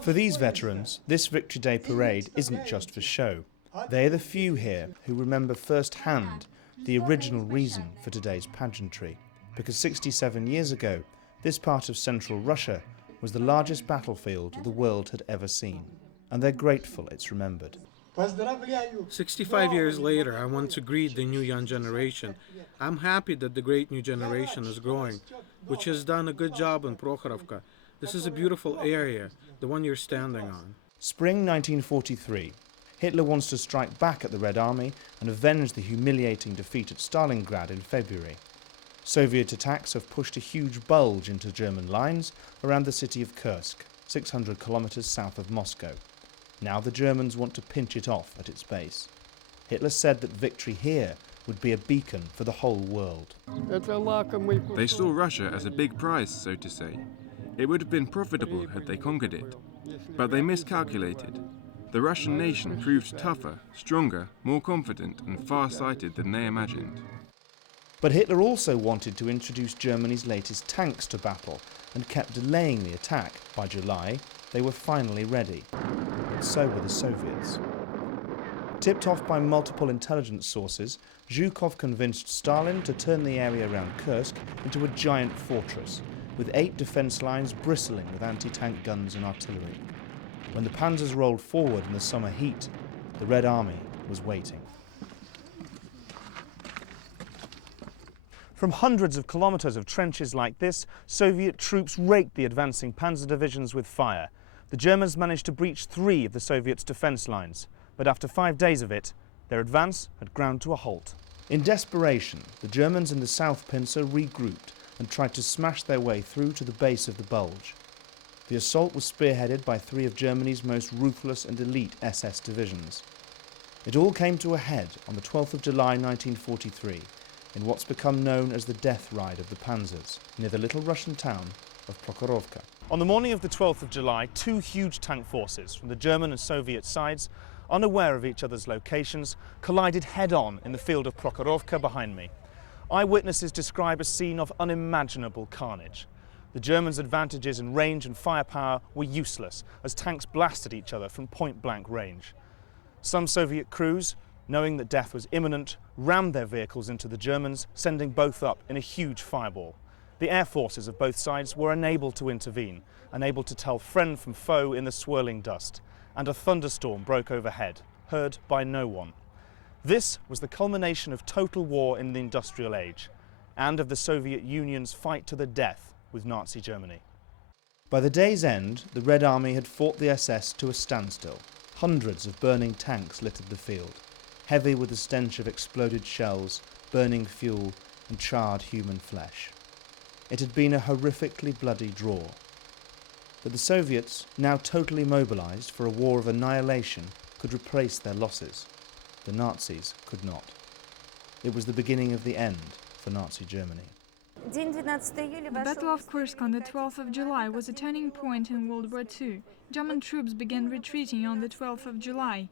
For these veterans, this Victory Day parade isn't just for show. They are the few here who remember firsthand the original reason for today's pageantry, because 67 years ago, this part of central Russia was the largest battlefield the world had ever seen, and they're grateful it's remembered. 65 years later, I want to greet the new young generation. I'm happy that the great new generation is growing, which has done a good job in Prokhorovka. This is a beautiful area, the one you're standing on. Spring 1943. Hitler wants to strike back at the Red Army and avenge the humiliating defeat at Stalingrad in February. Soviet attacks have pushed a huge bulge into German lines around the city of Kursk, 600 kilometers south of Moscow. Now the Germans want to pinch it off at its base. Hitler said that victory here would be a beacon for the whole world. They saw Russia as a big prize, so to say. It would have been profitable had they conquered it. But they miscalculated. The Russian nation proved tougher, stronger, more confident and far-sighted than they imagined. But Hitler also wanted to introduce Germany's latest tanks to battle and kept delaying the attack. By July, they were finally ready. But so were the Soviets. Tipped off by multiple intelligence sources, Zhukov convinced Stalin to turn the area around Kursk into a giant fortress, with 8 defense lines bristling with anti-tank guns and artillery. When the panzers rolled forward in the summer heat, the Red Army was waiting. From hundreds of kilometers of trenches like this, Soviet troops raked the advancing panzer divisions with fire. The Germans managed to breach 3 of the Soviets' defense lines, but after 5 days of it, their advance had ground to a halt. In desperation, the Germans in the South Pincer regrouped and tried to smash their way through to the base of the bulge. The assault was spearheaded by 3 of Germany's most ruthless and elite SS divisions. It all came to a head on the 12th of July 1943 in what's become known as the Death Ride of the Panzers, near the little Russian town of Prokhorovka. On the morning of the 12th of July, 2 huge tank forces from the German and Soviet sides, unaware of each other's locations, collided head-on in the field of Prokhorovka behind me. Eyewitnesses describe a scene of unimaginable carnage. The Germans' advantages in range and firepower were useless as tanks blasted each other from point-blank range. Some Soviet crews, knowing that death was imminent, rammed their vehicles into the Germans, sending both up in a huge fireball. The air forces of both sides were unable to intervene, unable to tell friend from foe in the swirling dust, and a thunderstorm broke overhead, heard by no one. This was the culmination of total war in the industrial age, and of the Soviet Union's fight to the death with Nazi Germany. By the day's end, the Red Army had fought the SS to a standstill. Hundreds of burning tanks littered the field, heavy with the stench of exploded shells, burning fuel, and charred human flesh. It had been a horrifically bloody draw. But the Soviets, now totally mobilized for a war of annihilation, could replace their losses. The Nazis could not. It was the beginning of the end for Nazi Germany. The Battle of Kursk on the 12th of July was a turning point in World War II. German troops began retreating on the 12th of July.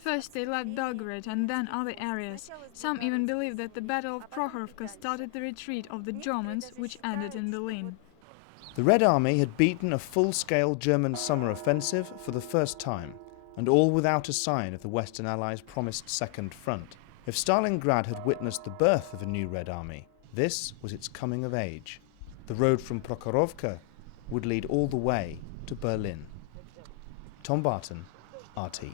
First they left Belgrade and then other areas. Some even believe that the Battle of Prokhorovka started the retreat of the Germans, which ended in Berlin. The Red Army had beaten a full-scale German summer offensive for the first time, and all without a sign of the Western Allies' promised Second Front. If Stalingrad had witnessed the birth of a new Red Army, this was its coming of age. The road from Prokhorovka would lead all the way to Berlin. Tom Barton, RT.